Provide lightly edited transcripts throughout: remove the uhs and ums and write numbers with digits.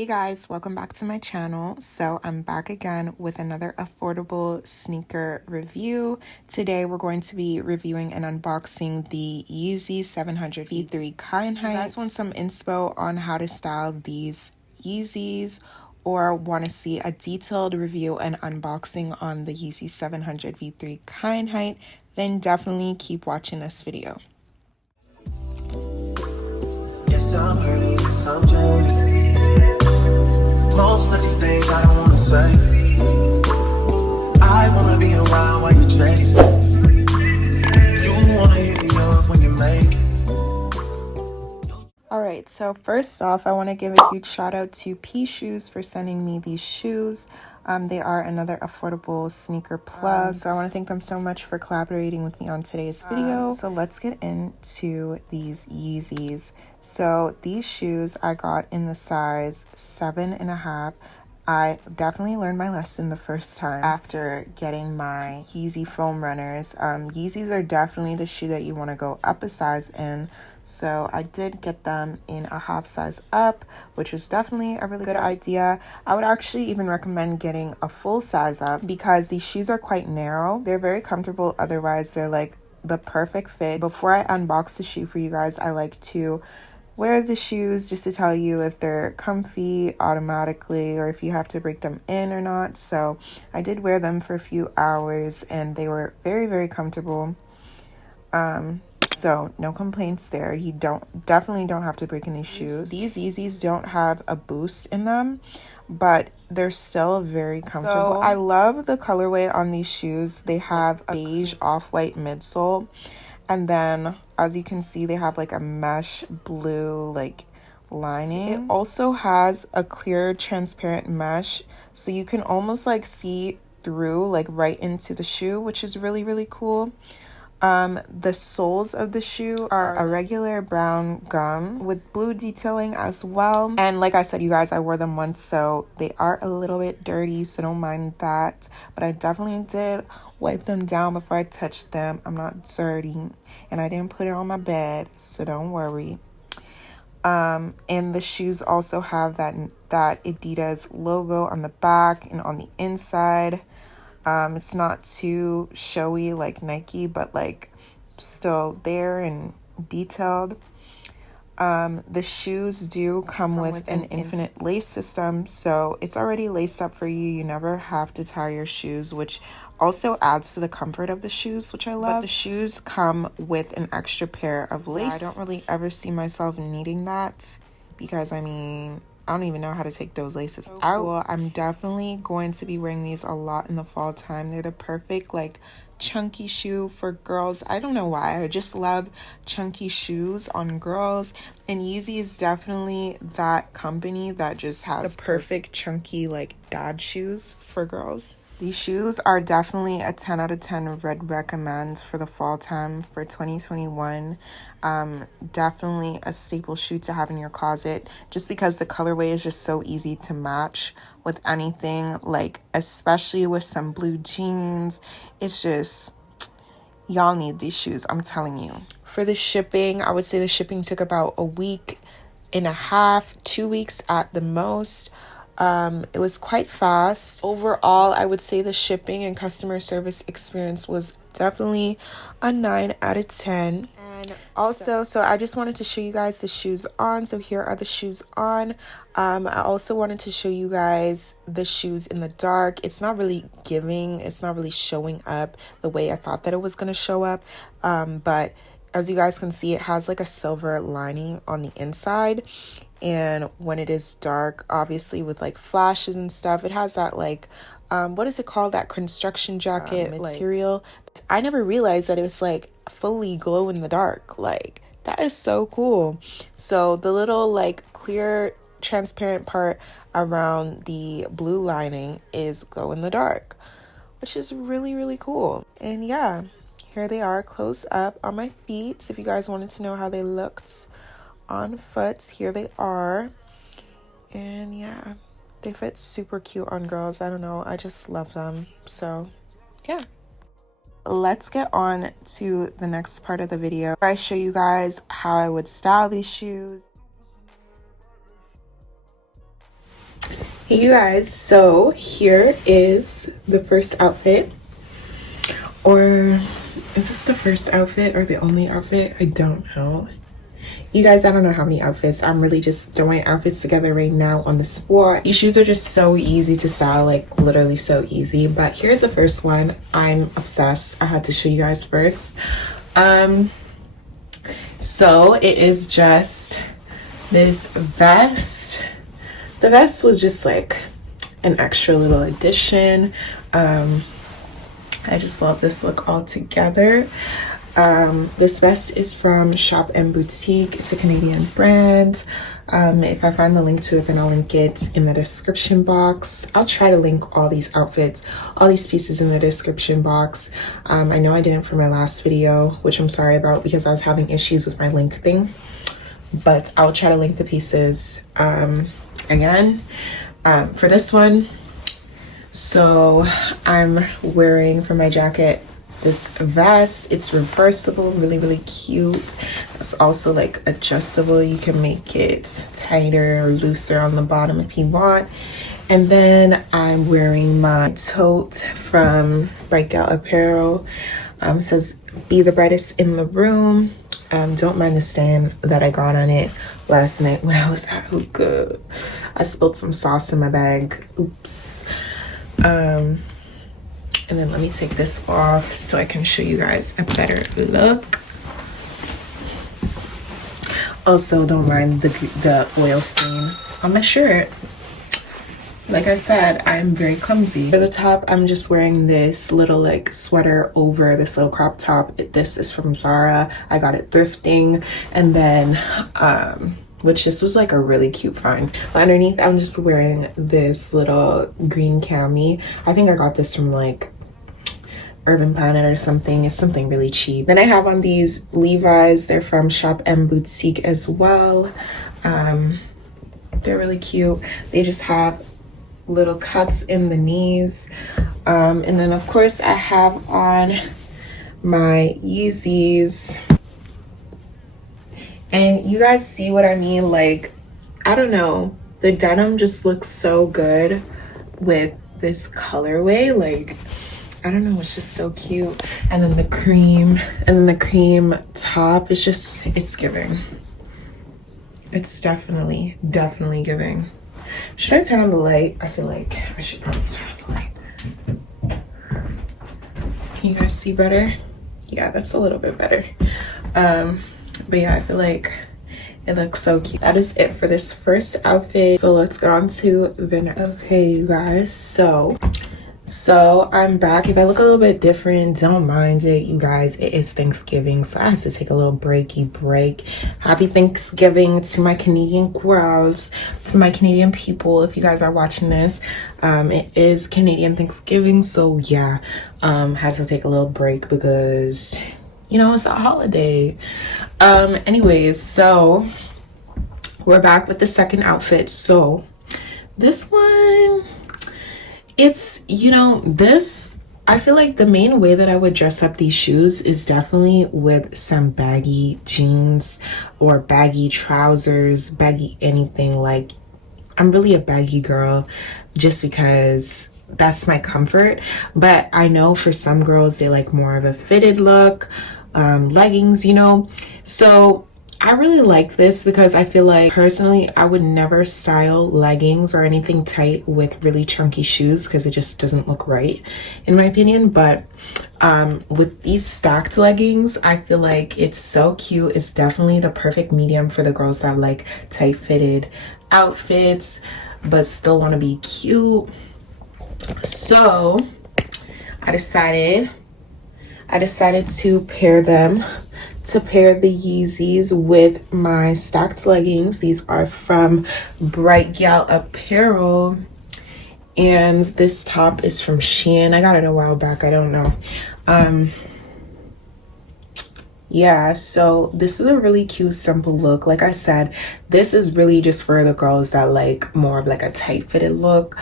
Hey guys, welcome back to my channel. So I'm back again with another affordable sneaker review. Today we're going to be reviewing and unboxing the Yeezy 700 V3 kyanite. If you guys want some inspo on how to style these Yeezys or want to see a detailed review and unboxing on the Yeezy 700 V3 kyanite, then definitely keep watching this video. Yes, I'm hurting, yes, I'm jaded. Most of these things I don't wanna say. I wanna be around while you chase. You wanna hit me up when you make it. Alright, so first off, I want to give a huge shout out to P Shoes for sending me these shoes. They are another affordable sneaker plug, so I want to thank them so much for collaborating with me on today's video. So let's get into these Yeezys. So these shoes I got in the size 7.5. I definitely learned my lesson the first time after getting my Yeezy foam runners. Yeezys are definitely the shoe that you want to go up a size in. So I did get them in a half size up, which is definitely a really good idea. I would actually even recommend getting a full size up because these shoes are quite narrow. They're very comfortable. Otherwise, they're like the perfect fit. Before I unbox the shoe for you guys, I like to wear the shoes just to tell you if they're comfy automatically or if you have to break them in or not. So I did wear them for a few hours and they were very, very comfortable. So no complaints there. You definitely don't have to break in these shoes. These Yeezys don't have a boost in them, but they're still very comfortable. So I love the colorway on these shoes. They have a beige off-white midsole, and then as you can see, they have like a mesh blue like lining. It also has a clear transparent mesh, so you can almost like see through like right into the shoe, which is really, really cool. The soles of the shoe are a regular brown gum with blue detailing as well. And like I said, you guys, I wore them once, so they are a little bit dirty, so don't mind that. But I definitely did wipe them down before I touched them. I'm not dirty, and I didn't put it on my bed, so don't worry. And the shoes also have that Adidas logo on the back and on the inside. It's not too showy like Nike, but like still there and detailed. The shoes do come with an infinite lace system, so it's already laced up for you. You never have to tie your shoes, which also adds to the comfort of the shoes, which I love. But the shoes come with an extra pair of lace. I don't really ever see myself needing that because I mean, I don't even know how to take those laces out. Well, I'm definitely going to be wearing these a lot in the fall time. They're the perfect like chunky shoe for girls. I don't know why. I just love chunky shoes on girls. And Yeezy is definitely that company that just has the perfect chunky like dad shoes for girls. These shoes are definitely a 10 out of 10 red recommend for the fall time for 2021. Definitely a staple shoe to have in your closet just because the colorway is just so easy to match with anything, like especially with some blue jeans. It's just, y'all need these shoes, I'm telling you. For the shipping, I would say the shipping took about a week and a half, 2 weeks at the most. It was quite fast. Overall, I would say the shipping and customer service experience was definitely a 9 out of 10. And also, so I just wanted to show you guys the shoes on. So here are the shoes on. I also wanted to show you guys the shoes in the dark. It's not really giving, it's not really showing up the way I thought that it was going to show up. But as you guys can see, it has like a silver lining on the inside. And when it is dark, obviously with like flashes and stuff, it has that like what is it called, that construction jacket material. I never realized that it was like fully glow in the dark. Like that is so cool. So the little like clear transparent part around the blue lining is glow in the dark, which is really, really cool. And yeah, here they are close up on my feet. So if you guys wanted to know how they looked on foot, here they are. And yeah, they fit super cute on girls. I don't know, I just love them. So yeah, let's get on to the next part of the video. I show you guys how I would style these shoes. Hey you guys, so here is the first outfit, or is this the first outfit or the only outfit? I don't know. You guys, I don't know how many outfits. I'm really just throwing outfits together right now on the spot. These shoes are just so easy to style, like literally so easy. But here's the first one. I'm obsessed. I had to show you guys first. So it is just this vest. The vest was just like an extra little addition. I just love this look all together. This vest is from Shop and Boutique. It's a Canadian brand. If I find the link to it, then I'll link it in the description box. I'll try to link all these outfits, all these pieces in the description box. I know I didn't for my last video, which I'm sorry about because I was having issues with my link thing, but I'll try to link the pieces again for this one. So I'm wearing for my jacket this vest. It's reversible, really cute. It's also like adjustable. You can make it tighter or looser on the bottom if you want. And then I'm wearing my tote from Bright Gal Apparel. It says be the brightest in the room. Don't mind the stain that I got on it last night when I was at hookah. I spilled some sauce in my bag. Oops. And then let me take this off so I can show you guys a better look. Also, don't mind the oil stain on my shirt. Like I said, I'm very clumsy. For the top, I'm just wearing this little like sweater over this little crop top. This is from Zara. I got it thrifting. And then, which this was like a really cute find. But underneath, I'm just wearing this little green cami. I think I got this from like Urban Planet or something. It's something really cheap. Then I have on these Levi's. They're from Shop and Boutique as well. They're really cute. They just have little cuts in the knees. And then of course I have on my Yeezys. And you guys see what I mean? Like, I don't know. The denim just looks so good with this colorway. Like, I don't know, it's just so cute. And then the cream top is just, it's giving. It's definitely giving. Should I turn on the light? I feel like I should probably turn on the light. Can you guys see better? Yeah, that's a little bit better. But yeah, I feel like it looks so cute. That is it for this first outfit. So let's get on to the next. Okay, you guys, so I'm back. If I look a little bit different, don't mind it, you guys. It is Thanksgiving, so I have to take a little break. Happy Thanksgiving to my Canadian girls, to my Canadian people. If you guys are watching this, it is Canadian Thanksgiving, so yeah, had to take a little break because, you know, it's a holiday. Anyways, so we're back with the second outfit. So this one, it's, you know, this, I feel like the main way that I would dress up these shoes is definitely with some baggy jeans or baggy trousers, baggy anything. Like, I'm really a baggy girl just because that's my comfort. But I know for some girls, they like more of a fitted look, leggings, you know. So I really like this because I feel like personally I would never style leggings or anything tight with really chunky shoes because it just doesn't look right in my opinion. But with these stacked leggings, I feel like it's so cute. It's definitely the perfect medium for the girls that like tight fitted outfits but still want to be cute. So I decided to pair the Yeezys with my stacked leggings. These are from Bright Gal Apparel, and this top is from Shein. I got it a while back, I don't know. Yeah, so this is a really cute, simple look. Like I said, this is really just for the girls that like more of like a tight fitted look.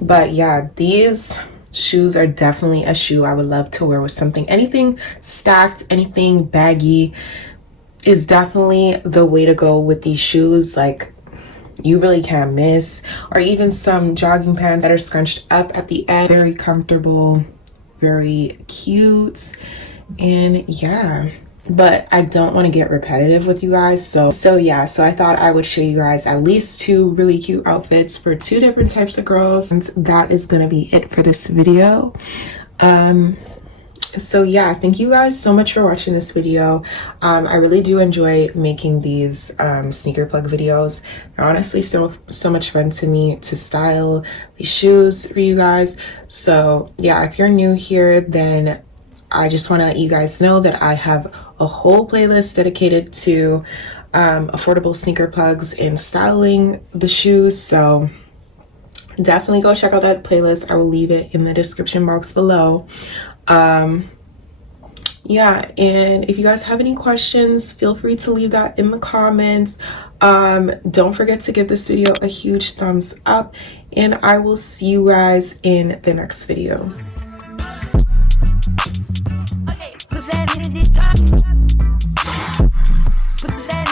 But yeah, these shoes are definitely a shoe I would love to wear with something. Anything stacked, anything baggy is definitely the way to go with these shoes. Like, you really can't miss, or even some jogging pants that are scrunched up at the end. Very comfortable, very cute, and yeah. But I don't want to get repetitive with you guys, so yeah, so I thought I would show you guys at least 2 really cute outfits for 2 different types of girls, and that is gonna be it for this video. So yeah, thank you guys so much for watching this video. I really do enjoy making these sneaker plug videos. They're honestly so much fun to me to style these shoes for you guys. So yeah, if you're new here, then I just want to let you guys know that I have a whole playlist dedicated to affordable sneaker plugs and styling the shoes. So definitely go check out that playlist. I will leave it in the description box below. Yeah, and if you guys have any questions, feel free to leave that in the comments. Don't forget to give this video a huge thumbs up, and I will see you guys in the next video. Okay,